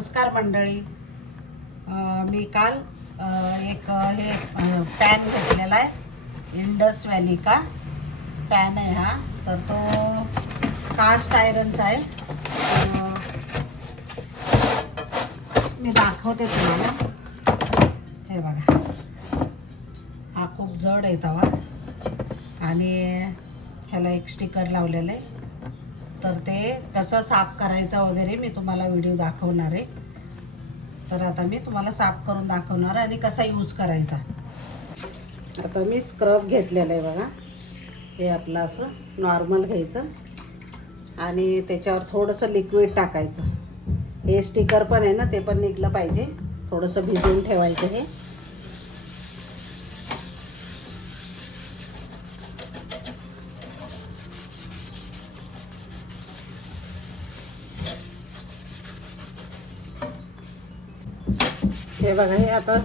नमस्कार मंडळी. मी काल एक हे पॅन घेतलेला आहे. इंडस व्हॅली का? पॅन आहे हा. तर तो कास्ट आयरनचा आहे. मी दाखवते तुम्हाला. हे बघा. हा खूप जड आहे तवा. आणि ह्याला एक स्टिकर लावलेला आहे. तर ते कसं साफ करायचं वगैरे मी तुम्हाला व्हिडिओ दाखवणार आहे. तर आता मी तुम्हाला साफ करून दाखवणार आहे आणि कसा यूज करायचा. आता मी स्क्रब घेतलेलं आहे बघा. हे आपलं असं नॉर्मल घ्यायचं. आणि त्याच्यावर थोडंसं लिक्विड टाकायचं. हे स्टिकर पण आहे ना ते पण निघलं पाहिजे. थोडंसं भिजवून ठेवायचं हे. हे बघा हे आता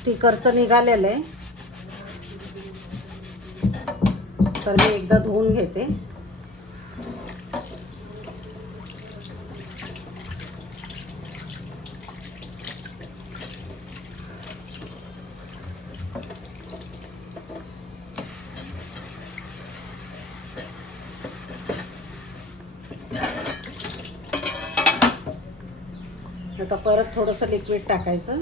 स्टिकरचं निघालेलं आहे. तर मी एकदा धुवून घेते. आता परत थोडंसं लिक्विड टाकायचं.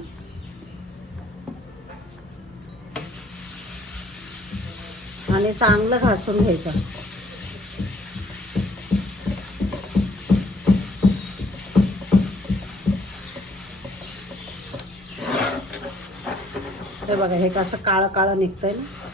आणि चांगलं घासून घ्यायचं. हे बघा हे कसं काळं काळं निघतंय ना.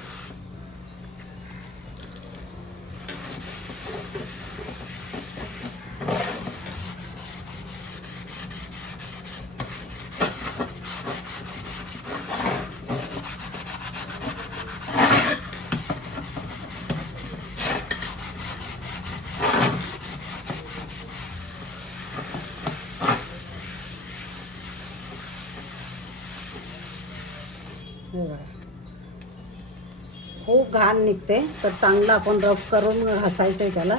खूप घाण निघते तर चांगलं आपण रफ करून घासायचं आहे त्याला.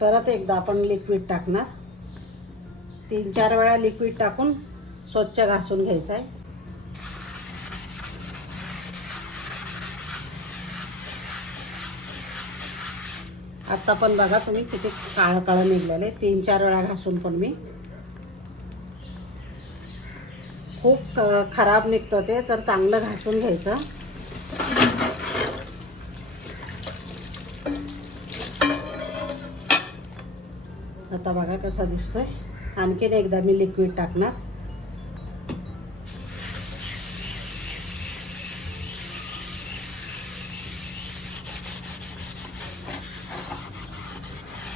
परत एकदा आपण लिक्विड टाकणार. तीन चार वेळा लिक्विड टाकून स्वच्छ घासून घ्यायचं आहे. आत्ता पण बघा तुम्ही किती काळं काळं निघलेले तीन चार वेळा घासून पण मी. खूप खराब निघतं ते तर चांगलं घासून घ्यायचं. आता बघा कसा दिसतोय. आणखीन एकदा मी लिक्विड टाकणार.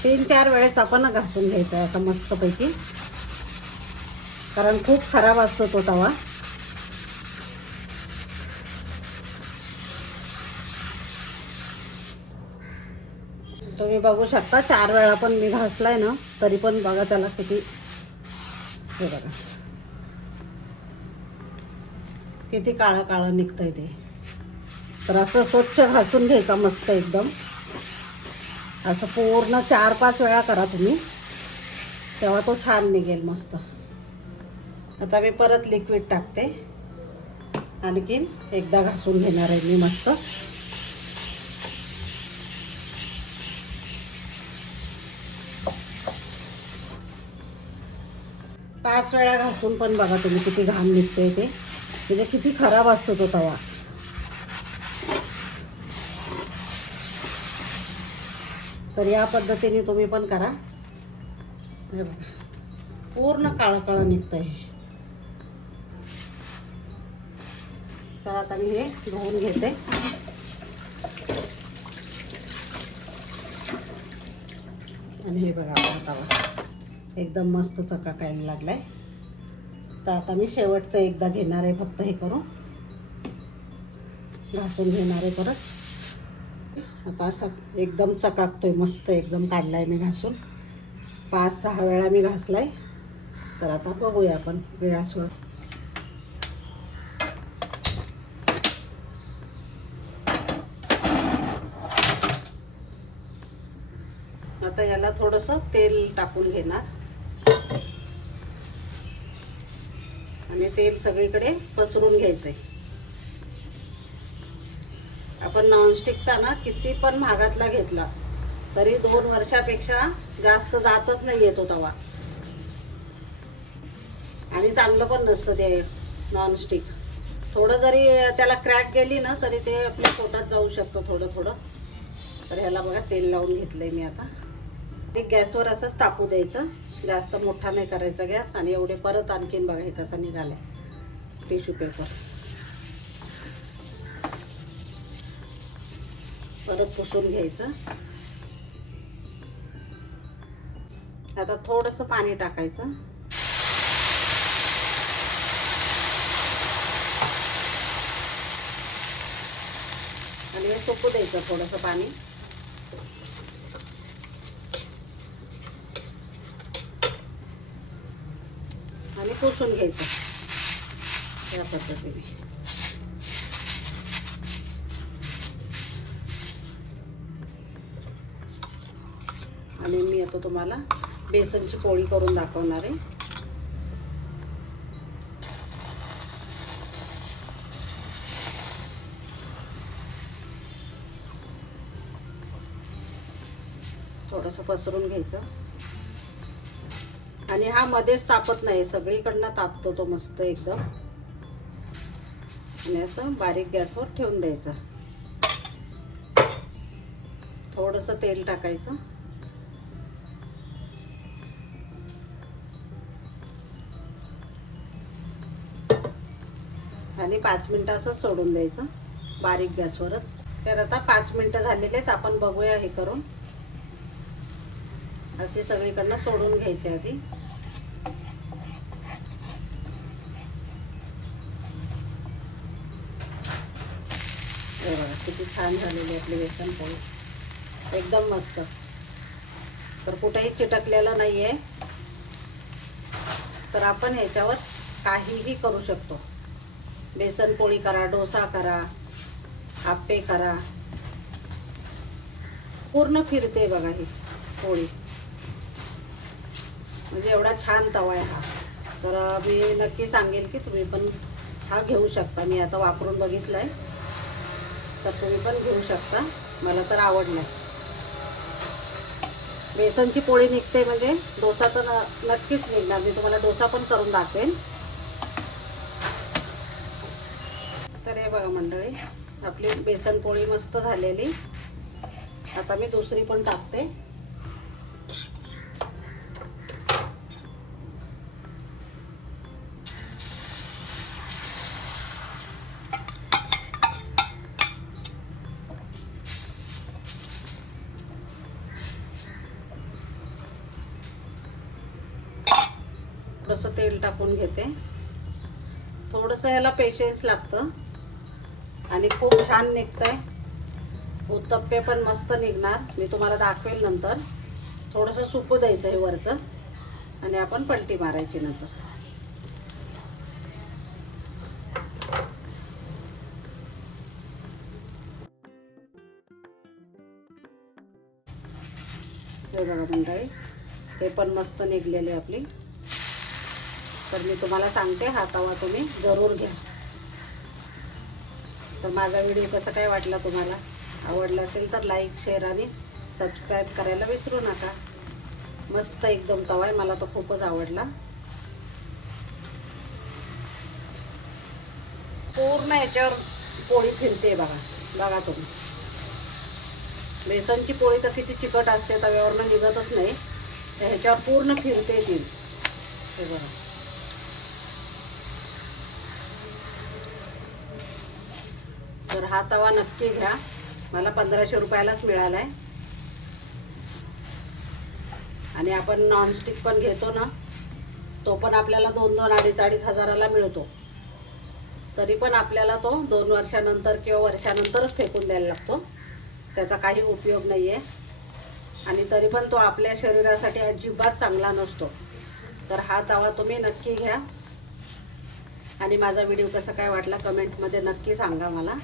तीन चार वेळेस आपण घासून घ्यायचं आहे असं मस्तपैकी. कारण खूप खराब असतो तो तवा. तुम्ही बघू शकता चार वेळा पण मी घासलाय ना तरी पण बघा त्याला किती हे बघा. किती काळं काळं निघतंय ते. तर असं स्वच्छ घासून घ्यायचा मस्त एकदम. असं पूर्ण चार पाच वेळा करा तुम्ही. तेव्हा तो छान निघेल मस्त. आता मी परत लिक्विड टाकते. आणखीन एकदा घासून घेणार आहे मी मस्त. पाच वेळा घासून पण बघा तुम्ही किती घाण निघते ते. म्हणजे किती खराब असतो तो तवा. तर या पद्धतीने तुम्ही पण करा. पूर्ण काळं काळं निघतंय आहे तर आता मी हे धुवून घेते. आणि हे बघा तवा. एकदम मस्त चकाकायला आहे तर आता मी शेवटचं एकदा घेणार आहे फक्त हे करून. घासून घेणार आहे परत. आता असं एकदम चकाकतोय मस्त एकदम काढलाय मी घासून. पाच सहा वेळा मी घासलाय. तर आता बघूया आपण गॅसवर आता याला थोडंसं तेल टाकून घेणार. आणि तेल सगळीकडे पसरून घ्यायचंय. आपण नॉनस्टिकचा ना किती पण महागातला घेतला तरी दोन वर्षापेक्षा जास्त जातच नाही येतो तवा. आणि चांगलं पण नसतं ते नॉनस्टिक थोडं जरी त्याला क्रॅक गेली ना तरी ते आपल्या पोटात जाऊ शकतं थोडं थोडं तर ह्याला बघा तेल लावून घेतलंय मी आता. एक गॅसवर असंच तापू द्यायचं. जास्त मोठा नाही करायचा गॅस आणि एवढे परत आणखीन बघा हे कसा निघाला टिश्यू पेपर परत पुसून घ्यायचं. आता थोडंसं पाणी टाकायचं. आणि हे सुकू द्यायचं थोडंसं पाणी आणि पुसून घ्यायचं. या पद्धतीने. आणि मी आता तुम्हाला बेसनची पोळी करून दाखवणार आहे. थोडंसं पसरून घ्यायचं. आणि हा मध्येच तापत नाही सगळीकडनं तापतो तो मस्त एकदम. आणि असं बारीक गॅसवर ठेवून द्यायचं. थोडंसं तेल टाकायचं. आणि पाच मिनटं असं सोडून द्यायचं बारीक गॅसवरच. तर आता पाच मिनटं झालेले आहेत आपण बघूया हे करून. असे सगळीकडनं सोडून घ्यायचे आधी. किती छान झालेली आपली बेसन पोळी. एकदम मस्त. तर कुठेही चिटकलेलं नाही आहे तर आपण ह्याच्यावर काहीही करू शकतो. बेसन पोळी करा डोसा करा आप्पे करा. पूर्ण फिरते बघा ही पोळी. म्हणजे एवढा छान तवा आहे हा. तर मी नक्की सांगेन की तुम्ही पण हा घेऊ शकता. मी आता वापरून बघितलाय. तर तुम्ही पण घेऊ शकता. मला तर आवडलाय. बेसनची पोळी निघते म्हणजे डोसा तर न- नक्कीच निघणार. मी तुम्हाला डोसा पण करून दाखवेन. तर हे बघा मंडळी आपली बेसन पोळी मस्त झालेली. आता मी दुसरी पण टाकते. तेल टाकून घेते. थोडंसं ह्याला पेशन्स लागतं. आणि खूप छान निघतंय. उत्तप्पे पण मस्त निघणार. मी तुम्हाला दाखवेल नंतर. थोडंसं सुकू द्यायचं आहे वरचं. आणि आपण पलटी मारायची नंतर. मंडळी हे पण मस्त निघलेले आपली. तर मी तुम्हाला सांगते हा तवा तुम्ही जरूर घ्या. तर माझा व्हिडिओ कसा काय वाटला तुम्हाला? आवडला असेल तर लाईक शेअर आणि सबस्क्राईब करायला विसरू नका. मस्त एकदम तवा आहे मला तो खूपच आवडला. पूर्ण याच्यावर पोळी फिरते बघा बघा तुम्ही. बेसनची पोळी तर किती चिकट असते तव्यावरनं निघतच नाही. तर ह्याच्यावर पूर्ण फिरते ती. हे बघा. तर हा तवा नक्की घ्या. मला पंधराशे रुपयालाच मिळाला आहे आणि आपण नॉनस्टिक पण घेतो ना तो पण आपल्याला दोन दोन अडीच अडीच हजाराला मिळतो. तरी पण आपल्याला तो दोन वर्षानंतर किंवा वर्षानंतरच फेकून द्यायला लागतो. त्याचा काही उपयोग नाही आहे आणि तरी पण तो आपल्या शरीरासाठी अजिबात चांगला नसतो. तर हा तवा तुम्ही नक्की घ्या. आणि माझा व्हिडिओ कसा काय वाटला कमेंटमध्ये नक्की सांगा मला.